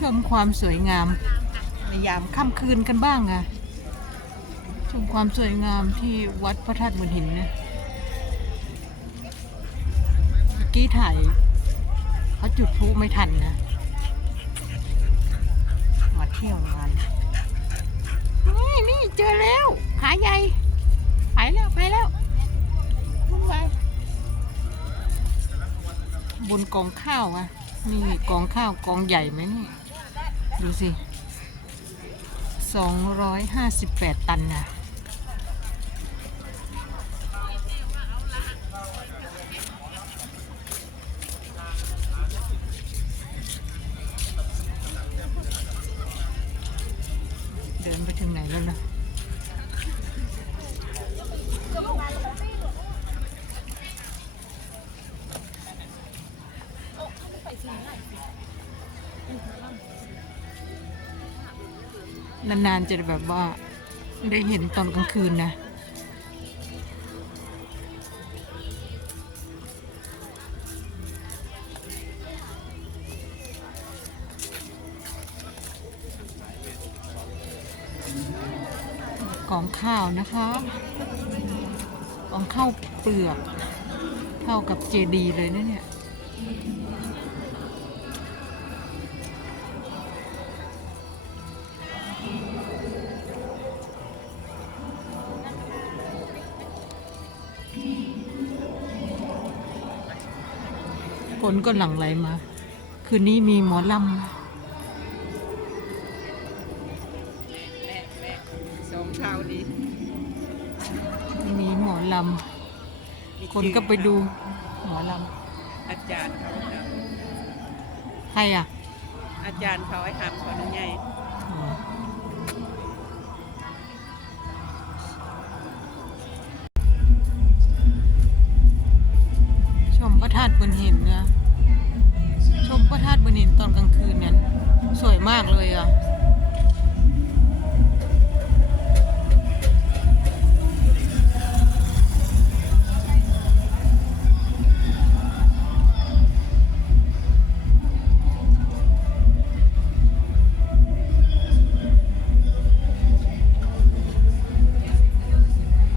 ชมความสวยงามในยามค่ำคืนกันบ้างค่ะชมความสวยงามที่วัดพระธาตุบนหินนะเมื่อกี้ถ่ายเขาจุดพลุไม่ทันนะ มาเที่ยวงานนี่นี่เจอแล้วผาใหญ่ไปแล้วไปแล้วมุ่งไปบนกองข้าวอะนี่กองข้าวกองใหญ่ไหมนี่ ดูสิสองร้อยห้าสิบแปดตันนะเดินไปถึงไหนแล้วนะน นานๆจะแบบว่าได้เห็นตอนกลางคืนนะกองข้าวนะคะกองข้าวเปลือก เท่ากับเจดีย์เลยนะเนี่ย นก็หลั่งไหลมา คืนนี้มีหมอลแม่แม่สองเท่านี้ำมีหมอลำคนก็ไปดูหมอลำอาจารย์เขาจะำใครอะ อาจารย์เขาให้ทำเขาหนึ่งไง บนหินนะชมพระธาตุบนหินตอนกลางคืนเนี่ยสวยมากเลยอะ